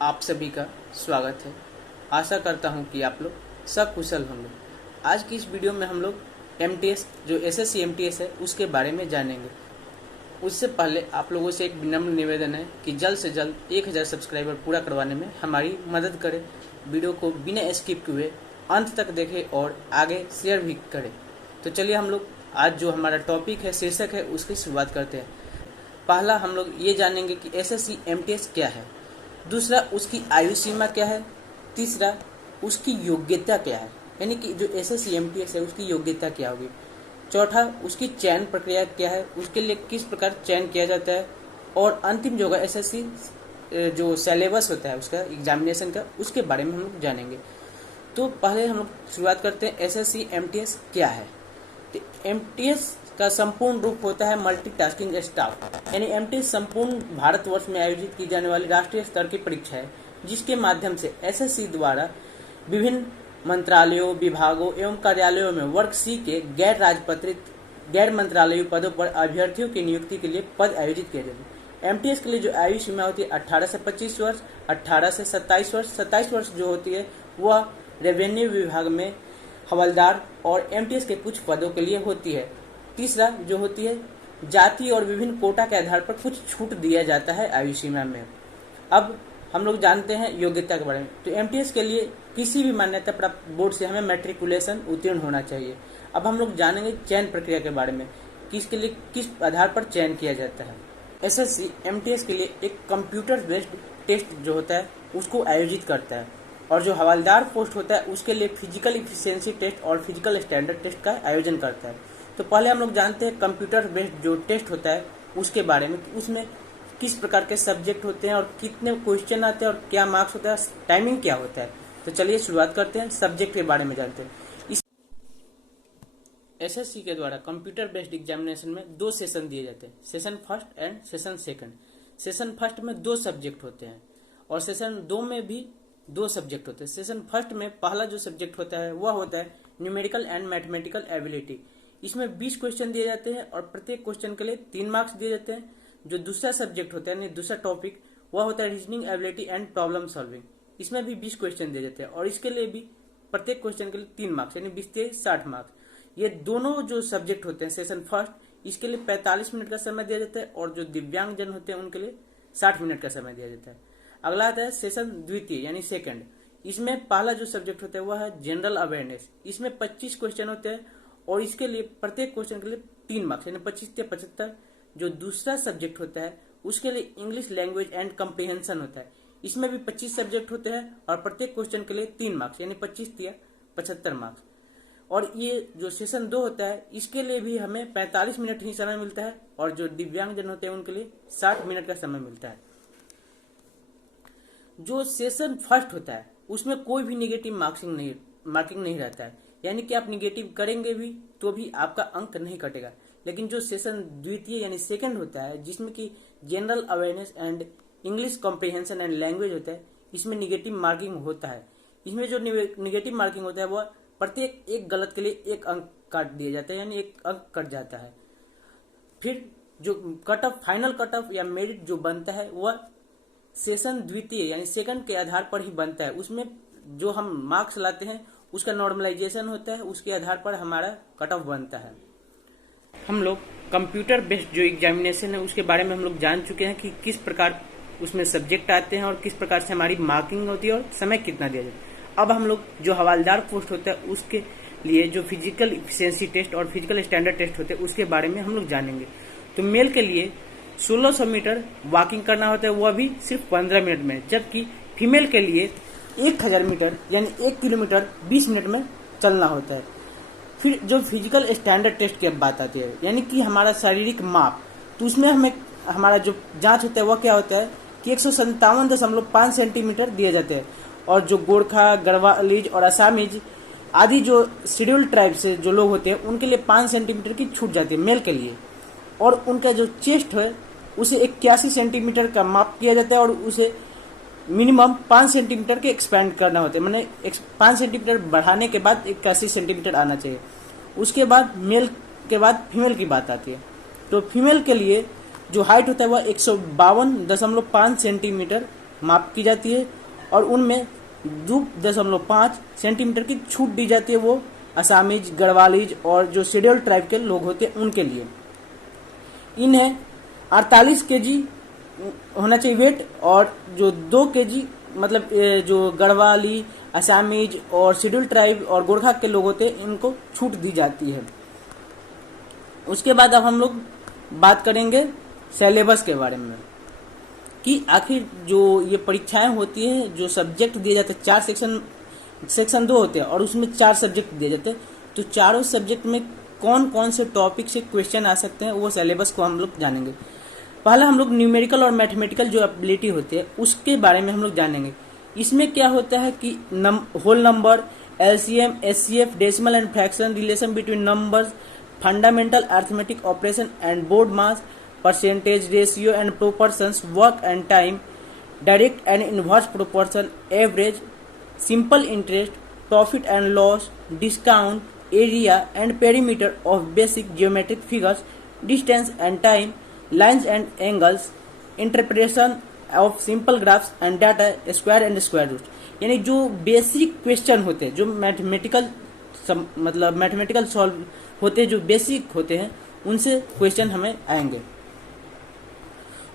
आप सभी का स्वागत है। आशा करता हूं कि आप लोग सकुशल होंगे। आज की इस वीडियो में हम लोग एमटीएस जो एसएससी एमटीएस है उसके बारे में जानेंगे। उससे पहले आप लोगों से एक विनम्र निवेदन है कि जल्द से जल्द 1000 सब्सक्राइबर पूरा करवाने में हमारी मदद करें। वीडियो को बिना स्किप किए अंत तक देखें और आगे शेयर भी करें। तो चलिए हम लोग आज जो हमारा टॉपिक है, शीर्षक है, उसकी शुरुआत करते हैं। पहला हम लोग ये जानेंगे कि एसएससी एमटीएस क्या है। दूसरा, उसकी आयु सीमा क्या है। तीसरा, उसकी योग्यता क्या है, यानी कि जो एसएससी एमटीएस है उसकी योग्यता क्या होगी। चौथा, उसकी चयन प्रक्रिया क्या है, उसके लिए किस प्रकार चयन किया जाता है। और अंतिम जो होगा एसएससी जो सिलेबस होता है उसका एग्जामिनेशन का, उसके बारे में हम लोग जानेंगे। तो पहले हम लोग शुरुआत करते हैं एसएससी एमटीएस क्या है। तो एमटीएस का संपूर्ण रूप होता है मल्टीटास्किंग स्टाफ, यानी एमटीएस संपूर्ण भारतवर्ष में आयोजित की जाने वाली राष्ट्रीय स्तर की परीक्षा है जिसके माध्यम से एसएससी द्वारा विभिन्न मंत्रालयों, विभागों एवं कार्यालयों में वर्ग सी के गैर राजपत्रित गैर मंत्रालयीय पदों पर अभ्यर्थियों की नियुक्ति के लिए पद आयोजित किए जाते हैं। एमटीएस के लिए जो आयु सीमा होती है 18 से 25 वर्ष, 18 से 27 वर्ष, 27 वर्ष जो होती है वह रेवेन्यू विभाग में हवलदार और एमटीएस के कुछ पदों के लिए होती है। तीसरा जो होती है जाति और विभिन्न कोटा के आधार पर कुछ छूट दिया जाता है आयु सीमा में। अब हम लोग जानते हैं योग्यता के बारे में। तो एमटीएस के लिए किसी भी मान्यता प्राप्त बोर्ड से हमें मैट्रिकुलेशन उत्तीर्ण होना चाहिए। अब हम लोग जानेंगे चयन प्रक्रिया के बारे में कि इसके लिए किस आधार पर चयन किया जाता है। एसएससी एमटीएस के लिए एक कंप्यूटर बेस्ड टेस्ट जो होता है उसको आयोजित करता है और जो हवलदार पोस्ट होता है उसके लिए फिजिकल इफिशिएंसी टेस्ट और फिजिकल स्टैंडर्ड टेस्ट का आयोजन करता है। तो पहले हम लोग जानते हैं कंप्यूटर बेस्ड जो टेस्ट होता है उसके बारे में, उसमें किस प्रकार के सब्जेक्ट होते हैं और कितने क्वेश्चन आते हैं और क्या मार्क्स होता है, टाइमिंग क्या होता है। तो चलिए शुरुआत करते हैं, सब्जेक्ट के बारे में जानते हैं। इस एसएससी के द्वारा कंप्यूटर बेस्ड एग्जामिनेशन में 2 सेशन दिए जाते हैं, session first and session second. Session first में 2 सब्जेक्ट होते हैं और सेशन 2 में भी 2 सब्जेक्ट होते हैं। सेशन फर्स्ट में पहला जो सब्जेक्ट होता है वह होता है न्यूमेरिकल एंड मैथमेटिकल एबिलिटी। इसमें 20 क्वेश्चन दिए जाते हैं और प्रत्येक क्वेश्चन के लिए 3 मार्क्स दिए जाते हैं। जो दूसरा सब्जेक्ट होता है यानी दूसरा टॉपिक वह होता है reasoning ability and problem solving. इसमें भी 20 क्वेश्चन दिए जाते हैं और इसके लिए भी प्रत्येक क्वेश्चन के लिए 3 मार्क्स यानी 20 से 60 मार्क्स। ये दोनों जो सब्जेक्ट होते हैं सेशन फर्स्ट इसके लिए 45 मिनट का समय दिया जाता है और जो दिव्यांग जन होते हैं उनके लिए 60 मिनट का समय दिया जाता है। अगला आता है सेशन द्वितीय यानी सेकंड। इसमें पहला जो सब्जेक्ट होता है वह है जनरल अवेयरनेस। इसमें 25 क्वेश्चन होते हैं और इसके लिए प्रत्येक क्वेश्चन के लिए 3 मार्क्स यानी 25 से 75। जो दूसरा सब्जेक्ट होता है उसके लिए इंग्लिश लैंग्वेज एंड कम्प्रीहेंशन होता है। इसमें भी 25 सब्जेक्ट होते हैं और प्रत्येक क्वेश्चन के लिए 3 मार्क्स यानी 25 या 75 मार्क्स। और ये जो सेशन 2 होता है इसके लिए भी हमें 45 मिनट ही समय मिलता है और जो दिव्यांगजन होते हैं उनके लिए 60 मिनट का समय मिलता है। जो सेशन फर्स्ट होता है उसमें कोई भी निगेटिव मार्किंग नहीं रहता है, यानी कि आप निगेटिव करेंगे भी तो भी आपका अंक नहीं कटेगा। लेकिन जो सेशन द्वितीय यानी सेकंड होता है जिसमें कि general awareness and English comprehension and language होता है इसमें निगेटिव मार्किंग होता है। इसमें जो निगेटिव मार्किंग होता है वह प्रत्येक एक गलत के लिए 1 अंक काट दिया जाता है यानी 1 अंक कट जाता है। फिर जो cut off final cut off या मेरिट जो बनता है वह सेशन द्वितीय यानी सेकंड के आधार पर ही बनता है। उसमें जो हम मार्क्स लाते हैं उसका नॉर्मलाइजेशन होता है, उसके आधार पर हमारा कट ऑफ बनता है। हम लोग कंप्यूटर बेस्ड जो एग्जामिनेशन है उसके बारे में हम लोग जान चुके हैं कि किस प्रकार उसमें सब्जेक्ट आते हैं और किस प्रकार से हमारी मार्किंग होती है और समय कितना दिया जाता है। अब हम लोग जो हवलदार पोस्ट होता है उसके लिए जो फिजिकल इफिशिएंसी टेस्ट और फिजिकल स्टैंडर्ड टेस्ट होते हैं उसके बारे में हम लोग जानेंगे। तो मेल के लिए 1600 मीटर वॉकिंग करना होता है, वह भी सिर्फ 15 मिनट में, जबकि फीमेल के लिए 1000 मीटर यानी 1 किलोमीटर 20 मिनट में चलना होता है। फिर जो फिजिकल स्टैंडर्ड टेस्ट की अब बात आती है यानी कि हमारा शारीरिक माप, तो उसमें हमें हमारा जो जांच होता है वह क्या होता है कि 157.5 सेंटीमीटर दिए जाते हैं और जो गोरखा, गढ़वालीज और असामीज आदि जो शेड्यूल ट्राइब से जो लोग होते हैं उनके लिए 5 सेंटीमीटर की छूट जाती है मेल के लिए। और उनका जो चेस्ट है उसे 81 सेंटीमीटर का माप किया जाता है और उसे मिनिमम 5 सेंटीमीटर के एक्सपेंड करना होता है, मैंने 5 सेंटीमीटर बढ़ाने के बाद 81 सेंटीमीटर आना चाहिए। उसके बाद मेल के बाद फीमेल की बात आती है। तो फीमेल के लिए जो हाइट होता है वह 152.5 सेंटीमीटर माप की जाती है और उनमें 2.5 सेंटीमीटर की छूट दी जाती है, वो असामीज, गढ़वालीज और जो शेड्यूल ट्राइब के लोग होते हैं उनके लिए। इन्हें 48 kg होना चाहिए वेट, और जो 2 kg मतलब जो गढ़वाली, असामीज और शेड्यूल ट्राइब और गोरखा के लोग होते हैं इनको छूट दी जाती है। उसके बाद अब हम लोग बात करेंगे सिलेबस के बारे में कि आखिर जो ये परीक्षाएं होती है, जो सब्जेक्ट दिए जाते हैं, 4 सेक्शन 2 होते हैं और उसमें 4 सब्जेक्ट दिए जाते हैं, तो चारों सब्जेक्ट में कौन कौन से टॉपिक से क्वेश्चन आ सकते हैं वो सिलेबस को हम लोग जानेंगे। पहला हम लोग न्यूमेरिकल और मैथमेटिकल जो एबिलिटी होती है उसके बारे में हम लोग जानेंगे। इसमें क्या होता है कि whole number, LCM, HCF, decimal and fraction, relation between numbers, fundamental arithmetic operation and BODMAS, percentage, ratio and proportions, work and time, direct and inverse proportion, average, simple interest, profit and loss, discount, area and perimeter of basic geometric figures, distance and time, lines and angles, interpretation of simple graphs and data, square and square root. यानी जो basic question होते हैं, जो mathematical solve होते हैं, जो basic होते हैं, उनसे क्वेश्चन हमें आएंगे।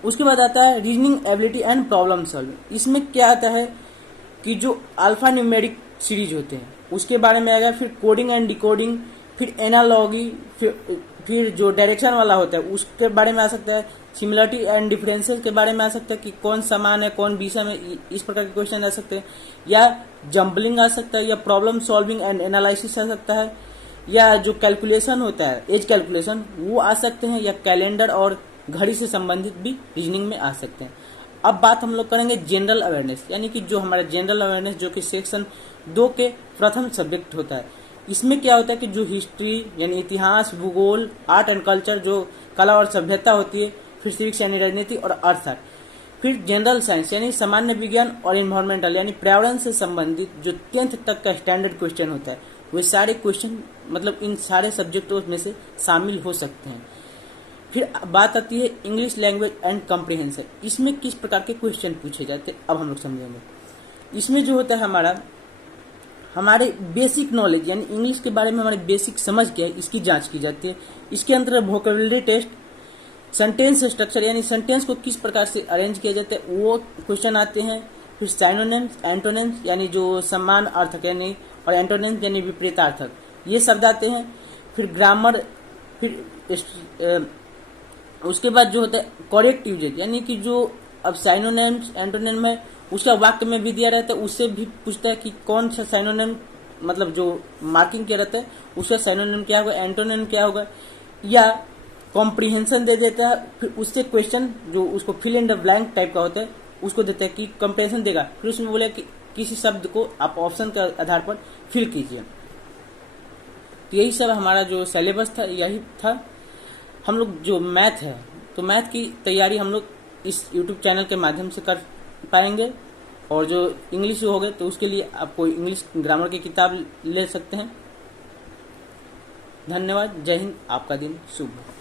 उसके बाद आता है reasoning ability and problem solving. इसमें क्या आता है कि जो अल्फा न्यूमेरिक सीरीज होते हैं उसके बारे में आएगा, फिर कोडिंग एंड डिकोडिंग, फिर एनालॉगी, फिर जो डायरेक्शन वाला होता है उसके बारे में आ सकता है, सिमिलरिटी एंड डिफरेंसेस के बारे में आ सकता है कि कौन समान है कौन विषम है, इस प्रकार के क्वेश्चन आ सकते हैं, या जम्बलिंग आ सकता है, या प्रॉब्लम सॉल्विंग एंड एनालिसिस आ सकता है, या जो कैलकुलेशन होता है एज कैलकुलेशन वो आ सकते हैं, या कैलेंडर और घड़ी से संबंधित भी रीजनिंग में आ सकते हैं। अब बात हम लोग करेंगे जनरल अवेयरनेस, यानी कि जो हमारा जनरल अवेयरनेस जो कि सेक्शन 2 के प्रथम सब्जेक्ट होता है। इसमें क्या होता है कि जो हिस्ट्री यानी इतिहास, भूगोल, आर्ट एंड कल्चर जो कला और सभ्यता होती है, फिर सिविक्स यानी राजनीति और अर्थशास्त्र, फिर जनरल साइंस यानी सामान्य विज्ञान और इन्वायरमेंटल यानी पर्यावरण से संबंधित जो 10th तक का स्टैंडर्ड क्वेश्चन होता है, वे सारे क्वेश्चन मतलब इन सारे सब्जेक्टों में से शामिल हो सकते हैं। फिर बात आती है इंग्लिश लैंग्वेज एंड कॉम्प्रिहेंशन। इसमें किस प्रकार के क्वेश्चन पूछे जाते हैं अब हम लोग समझेंगे। इसमें जो होता है हमारे बेसिक नॉलेज यानी इंग्लिश के बारे में हमारे बेसिक समझ क्या है इसकी जांच की जाती है। इसके अंदर वोकेबुलरी टेस्ट, सेंटेंस स्ट्रक्चर यानी सेंटेंस को किस प्रकार से अरेंज किया जाता है वो क्वेश्चन आते हैं। फिर साइनोनिम्स, एंटोनिम्स यानी जो समान अर्थक यानी और एंटोनिम्स यानी विपरीतार्थक, ये शब्द आते हैं। फिर ग्रामर, फिर उसके बाद जो होता है करेक्ट यूजेज यानी कि जो अब साइनोनिम्स एंटोनिम है उसका वाक्य में भी दिया रहता है, उससे भी पूछता है कि कौन सा साइनोनिम मतलब जो मार्किंग किया रहता है उसका साइनोनिम क्या होगा, एंटोनिम क्या होगा, या कॉम्प्रिहेंशन दे देता है। फिर उससे क्वेश्चन जो उसको fill in the blank type का होता है उसको देता है कि कंप्रिहेंशन देगा, फिर उसमें बोले कि किसी शब्द को आप ऑप्शन के आधार पर फिल कीजिए। तो यही सब हमारा जो सिलेबस था यही था। हम लोग जो मैथ है तो मैथ की तैयारी हम लोग इस YouTube चैनल के माध्यम से कर पाएंगे, और जो इंग्लिश हो गए तो उसके लिए आपको इंग्लिश ग्रामर की किताब ले सकते हैं। धन्यवाद। जय हिंद। आपका दिन शुभ हो।